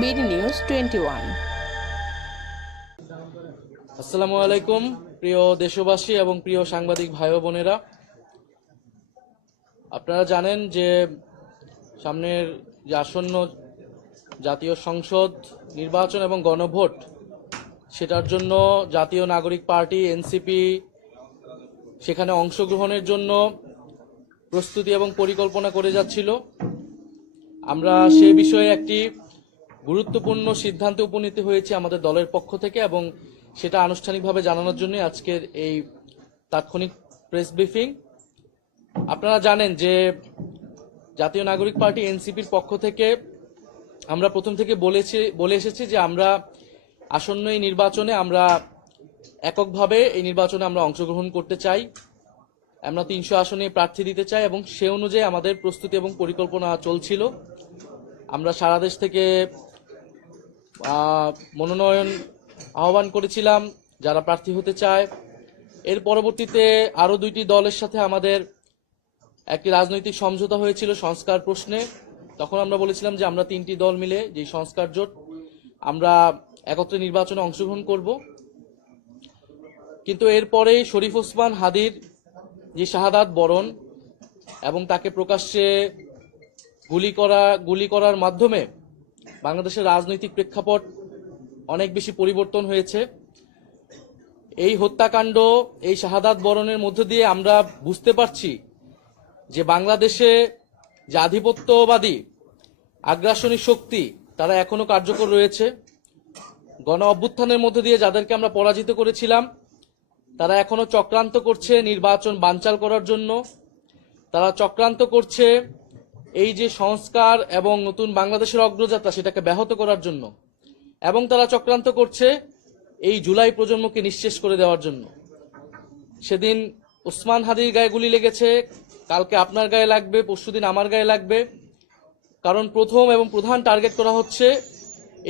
BD news 21। আসসালামু আলাইকুম প্রিয় দেশবাসী এবং প্রিয় সাংবাদিক ভাই ও বোনেরা, আপনারা জানেন যে সামনের যে আসন্ন জাতীয় সংসদ নির্বাচন এবং গণভোট, সেটার জন্য জাতীয় নাগরিক পার্টি এনসিপি সেখানে অংশগ্রহণের জন্য প্রস্তুতি এবং পরিকল্পনা করে যাচ্ছিল। আমরা সে বিষয়ে একটি গুরুত্বপূর্ণ সিদ্ধান্তে উপনীত হয়েছি আমাদের দলের পক্ষ থেকে, এবং সেটা আনুষ্ঠানিকভাবে জানানোর জন্য আজকের এই তাৎক্ষণিক প্রেস ব্রিফিং। আপনারা জানেন যে জাতীয় নাগরিক পার্টি এনসিপির পক্ষ থেকে আমরা প্রথম থেকে বলে এসেছি যে আমরা আসন্ন এই নির্বাচনে আমরা এককভাবে এই নির্বাচনে আমরা অংশগ্রহণ করতে চাই। আমরা 300 আসনে প্রার্থী দিতে চাই এবং সে অনুযায়ী আমাদের প্রস্তুতি এবং পরিকল্পনা চলছিল। আমরা সারা দেশ থেকে মনোনয়ন আহ্বান করেছিলাম যারা প্রার্থী হতে চায়। এর পরবর্তীতে আরও 2টি দলের সাথে আমাদের একটি রাজনৈতিক সমঝোতা হয়েছিল সংস্কার প্রশ্নে। তখন আমরা বলেছিলাম যে আমরা 3টি দল মিলে যে সংস্কার জোট, আমরা একত্রে নির্বাচনে অংশগ্রহণ করব। কিন্তু এরপরেই শরীফ ওসমান হাদির যে শাহাদাত বরণ এবং তাকে প্রকাশ্যে গুলি করার মাধ্যমে বাংলাদেশের রাজনৈতিক প্রেক্ষাপট অনেক বেশি পরিবর্তন হয়েছে। এই হত্যাকাণ্ড, এই শাহাদাত বরণের মধ্য দিয়ে আমরা বুঝতে পারছি যে বাংলাদেশে যে আধিপত্যবাদী আগ্রাসনী শক্তি তারা এখনো কার্যকর রয়েছে। গণ অভ্যুত্থানের মধ্য দিয়ে যাদেরকে আমরা পরাজিত করেছিলাম তারা এখনো চক্রান্ত করছে নির্বাচন বানচাল করার জন্য। তারা চক্রান্ত করছে এই যে সংস্কার এবং নতুন বাংলাদেশের অগ্রযাত্রা সেটাকে ব্যাহত করার জন্য, এবং তারা চক্রান্ত করছে এই জুলাই প্রজন্মকে নিঃশেষ করে দেওয়ার জন্য। সেদিন ওসমান হাদির গায়ে গুলি লেগেছে, কালকে আপনার গায়ে লাগবে, পরশুদিন আমার গায়ে লাগবে। কারণ প্রথম এবং প্রধান টার্গেট করা হচ্ছে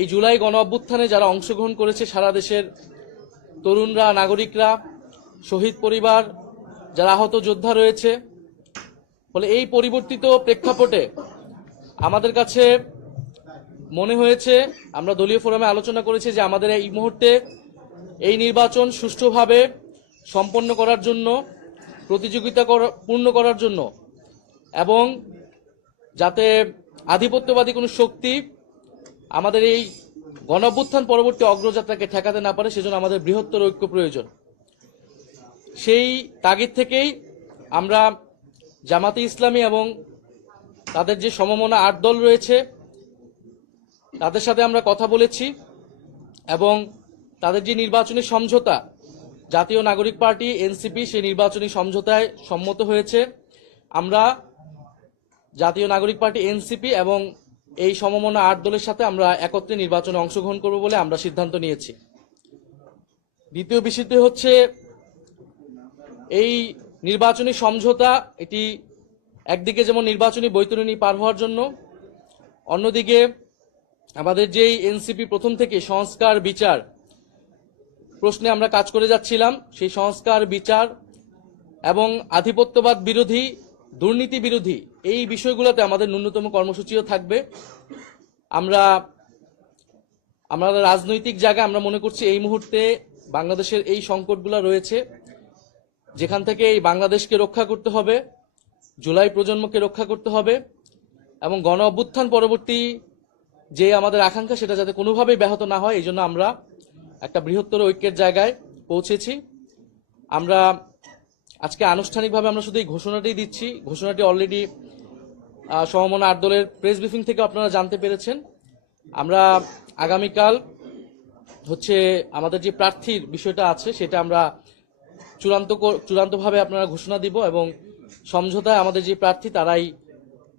এই জুলাই গণ অভ্যুত্থানে যারা অংশগ্রহণ করেছে সারা দেশের তরুণরা, নাগরিকরা, শহীদ পরিবার, যারা আহত যোদ্ধা রয়েছে। ফলে এই পরিবর্তিত প্রেক্ষাপটে আমাদের কাছে মনে হয়েছে, আমরা দলীয় ফোরামে আলোচনা করেছি যে আমাদের এই মুহূর্তে এই নির্বাচন সুষ্ঠুভাবে সম্পন্ন করার জন্য, প্রতিযোগিতা পূর্ণ করার জন্য, এবং যাতে আধিপত্যবাদী কোনো শক্তি আমাদের এই গণঅভ্যুত্থান পরবর্তী অগ্রযাত্রাকে ঠেকাতে না পারে, সেজন্য আমাদের বৃহত্তর ঐক্য প্রয়োজন। সেই তাগিদ থেকেই আমরা জামাতে ইসলামী এবং তাদের যে সমমনা 8 দল রয়েছে তাদের সাথে আমরা কথা বলেছি, এবং তাদের যে নির্বাচনী সমঝোতা জাতীয় নাগরিক পার্টি এনসিপি সেই নির্বাচনী সমঝোতায় সম্মত হয়েছে। আমরা জাতীয় নাগরিক পার্টি এনসিপি এবং এই সমমনা 8 দলের সাথে আমরা একত্রে নির্বাচনে অংশগ্রহণ করব বলে আমরা সিদ্ধান্ত নিয়েছি। দ্বিতীয় বিষয়টি হচ্ছে এই নির্বাচনী সমঝোতা, এটি একদিকে যেমন নির্বাচনী বৈতরণী পার হওয়ার জন্য, অন্যদিকে আমাদের যেই এনসিপি প্রথম থেকে সংস্কার বিচার প্রশ্নে আমরা কাজ করে যাচ্ছিলাম, সেই সংস্কার বিচার এবং আধিপত্যবাদ বিরোধী, দুর্নীতি বিরোধী এই বিষয়গুলোতে আমাদের ন্যূনতম কর্মসূচিও থাকবে। আমরা রাজনৈতিক জায়গায় আমরা মনে করছি এই মুহূর্তে বাংলাদেশের এই সংকটগুলো রয়েছে, যেখান থেকে এই বাংলাদেশকে রক্ষা করতে হবে, জুলাই প্রজন্মকে রক্ষা করতে হবে, এবং গণ অভ্যুত্থান পরবর্তী যে আমাদের আকাঙ্ক্ষা সেটা যাতে কোনোভাবেই ব্যাহত না হয়, এই জন্য আমরা একটা বৃহত্তর ঐক্যের জায়গায় পৌঁছেছি। আমরা আজকে আনুষ্ঠানিকভাবে আমরা শুধু এই ঘোষণাটাই দিচ্ছি। ঘোষণাটি অলরেডি সমমনা 8 দলের প্রেস ব্রিফিং থেকে আপনারা জানতে পেরেছেন। আমরা আগামীকাল হচ্ছে আমাদের যে প্রার্থীর বিষয়টা আছে সেটা আমরা চূড়ান্তভাবে আপনারা ঘোষণা দিব, এবং সমঝোতায় আমাদের যে প্রার্থী তারাই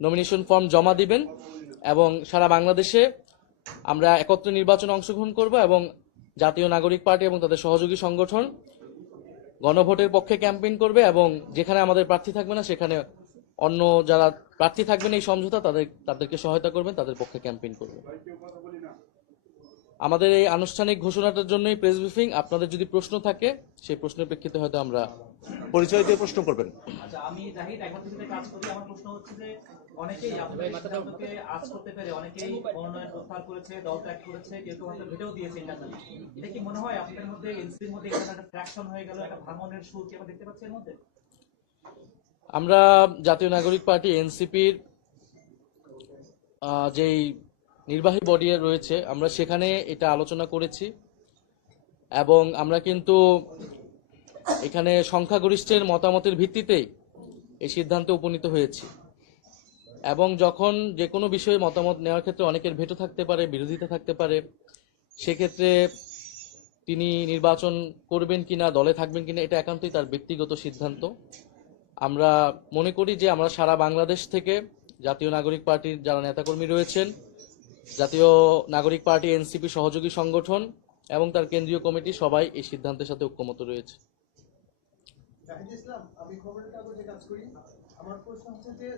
নমিনেশন ফর্ম জমা দিবেন, এবং সারা বাংলাদেশে আমরা একত্রে নির্বাচনে অংশগ্রহণ করব, এবং জাতীয় নাগরিক পার্টি এবং তাদের সহযোগী সংগঠন গণভোটের পক্ষে ক্যাম্পেইন করবে, এবং যেখানে আমাদের প্রার্থী থাকবে না সেখানে অন্য যারা প্রার্থী থাকবেন এই সমঝোতা তাদেরকে সহায়তা করবেন, তাদের পক্ষে ক্যাম্পেইন করবে। আমাদের এই আনুষ্ঠানিক ঘোষণাটার জন্যই প্রেস ব্রিফিং। আপনাদের যদি প্রশ্ন থাকে সেই প্রশ্নের প্রেক্ষিতে হয়তো আমরা পরিচয় দিয়ে প্রশ্ন করবেন। আচ্ছা, আমি জাহিদ একবার থেকে কাজ করি। আমার প্রশ্ন হচ্ছে যে অনেকেই আপনাদের সিদ্ধান্তকে আজ করতে পেরে অনেকেই মনোনয়ন প্রত্যাহার করেছে, দল ত্যাগ করেছে, কেউ কেউ হয়তো ভেটেও দিয়েছে ইন্টারনালি। এটা কি মনে হয় আপনাদের মধ্যে এনসিপির মধ্যে এখানে একটা ট্র্যাকশন হয়ে গেল, একটা ভাঙনের সুর কি আমরা দেখতে পাচ্ছি এর মধ্যে? আমরা জাতীয় নাগরিক পার্টি এনসিপির যেই নির্বাহী বডি রয়েছে আমরা সেখানে এটা আলোচনা করেছি এবং আমরা কিন্তু এখানে সংখ্যাগরিষ্ঠের মতামতের ভিত্তিতেই এই সিদ্ধান্তে উপনীত হয়েছি এবং যখন যে কোনো বিষয়ে মতামত নেওয়ার ক্ষেত্রে অনেকের ভেটো থাকতে পারে, বিরোধিতা থাকতে পারে, সেক্ষেত্রে তিনি নির্বাচন করবেন কিনা, দলে থাকবেন কিনা, এটা একান্তই তার ব্যক্তিগত সিদ্ধান্ত। আমরা মনে করি যে আমরা সারা বাংলাদেশ থেকে জাতীয় নাগরিক পার্টির যারা নেতাকর্মী রয়েছেন, জাতীয় নাগরিক পার্টি এনসিপি সহযোগী সংগঠন এবং তার কেন্দ্রীয় কমিটি সবাই এই সিদ্ধান্তের সাথে ঐক্যমত রয়েছে। আমি খবরের কাগজে কাজ করি। আমার প্রশ্ন হচ্ছে যে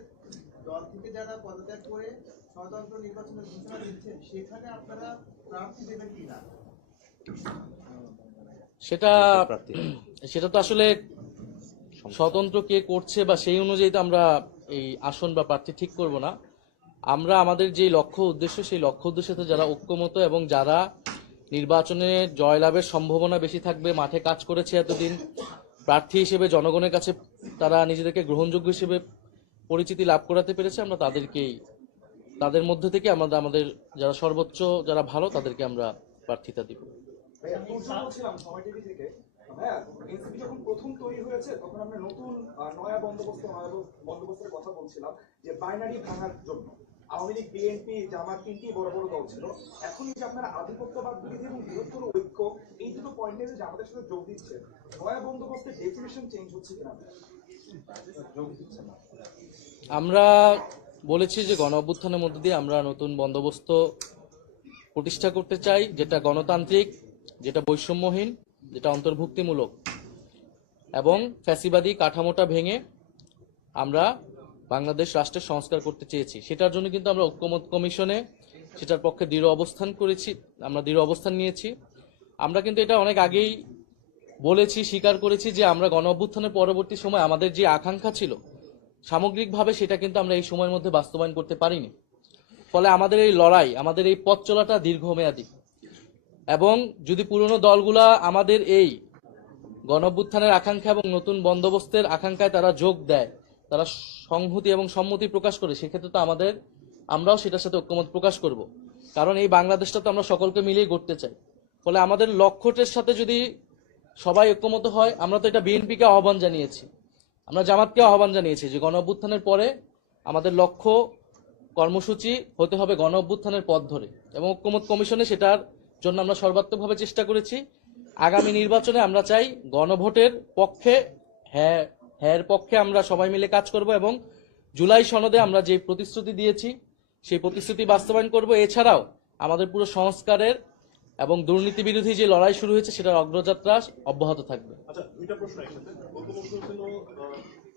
দল থেকে যারা পদত্যাগ করে স্বতন্ত্র নির্বাচনের ঘোষণা দিচ্ছেন সেখানে আপনারা প্রার্থী দেবেন কিনা? সেটা তো আসলে স্বতন্ত্র কে করছে বা সেই অনুযায়ী তো আমরা এই আসন বা প্রার্থী ঠিক করব না। আমরা আমাদের যে লক্ষ্য উদ্দেশ্য সেই লক্ষ্য উদ্দেশ্যে যারা ঐক্যমত এবং যারা নির্বাচনে জয়লাভের সম্ভাবনা বেশি থাকবে, মাঠে কাজ করেছে এতদিন, প্রার্থী হিসেবে জনগণের কাছে তারা নিজেদেরকে গ্রহণযোগ্য হিসেবে পরিচিতি লাভ করাতে পেরেছে, আমরা তাদের মধ্যে থেকে আমাদের যারা সর্বোচ্চ যারা ভালো তাদেরকে আমরা প্রার্থিতা দিব। এনসিপি যখন প্রথম তৈরি হয়েছে তখন আমরা নতুন নয়া বন্দোবস্তের কথা বলছিলাম যে বাইনারি ভাঙার জন্য আওয়ামী লীগ, বিএনপি, জামাত তিনটি বড় বড় দল ছিল। এখন যে আপনারা আধিপত্যবাদ বিরোধী এবং বৃহত্তর ঐক্য এই দুটো পয়েন্টে যে আমাদের সাথে যোগ দিচ্ছে, নয়া বন্দোবস্তের ডেফিনিশন চেঞ্জ হচ্ছে কিনা যোগ দিচ্ছে না? আমরা বলেছি যে গণ অভ্যুত্থানের মধ্যে দিয়ে আমরা নতুন বন্দোবস্ত প্রতিষ্ঠা করতে চাই, যেটা গণতান্ত্রিক, যেটা বৈষম্যহীন, যেটা অন্তর্ভুক্তিমূলক এবং ফ্যাসিবাদী কাঠামোটা ভেঙে আমরা বাংলাদেশ রাষ্ট্রের সংস্কার করতে চেয়েছি। সেটার জন্য কিন্তু আমরা ঐক্যমত কমিশনে সেটার পক্ষে দৃঢ় অবস্থান নিয়েছি। আমরা কিন্তু এটা অনেক আগেই বলেছি, স্বীকার করেছি যে আমরা গণ অভ্যুত্থানের পরবর্তী সময় আমাদের যে আকাঙ্ক্ষা ছিল সামগ্রিকভাবে সেটা কিন্তু আমরা এই সময়ের মধ্যে বাস্তবায়ন করতে পারিনি। ফলে আমাদের এই লড়াই, আমাদের এই পথ চলাটা দীর্ঘমেয়াদী এবং যদি পুরনো দলগুলা আমাদের এই গণ অভ্যুত্থানের আকাঙ্ক্ষা এবং নতুন বন্দোবস্তের আকাঙ্ক্ষায় তারা যোগ দেয়, তারা সংহতি এবং সম্মতি প্রকাশ করে, সেক্ষেত্রে তো আমরাও সেটার সাথে ঐক্যমত প্রকাশ করব। কারণ এই বাংলাদেশটা তো আমরা সকলকে মিলিয়ে গড়তে চাই। ফলে আমাদের লক্ষ্যটার সাথে যদি সবাই ঐক্যমত হয়, আমরা তো এটা বিএনপিকে আহ্বান জানিয়েছি, আমরা জামাতকে আহ্বান জানিয়েছি যে গণ অভ্যুত্থানের পরে আমাদের লক্ষ্য কর্মসূচি হতে হবে গণ অভ্যুত্থানের পথ ধরে এবং ঐক্যমত কমিশনে সেটার জন্য আমরা সর্বাত্মকভাবে চেষ্টা করেছি। আগামী নির্বাচনে আমরা চাই গণভোটের পক্ষে, হ্যাঁ পক্ষে আমরা সবাই মিলে কাজ করব এবং জুলাই সনদে আমরা যে প্রতিশ্রুতি দিয়েছি সেই প্রতিশ্রুতি বাস্তবায়ন করব। এছাড়াও আমাদের পুরো সংস্কারের এবং দুর্নীতি বিরোধী যে লড়াই শুরু হয়েছে সেটার অগ্রযাত্রা অব্যাহত থাকবে। আচ্ছা, দুইটা প্রশ্ন একসাথে। প্রথম প্রশ্ন হলো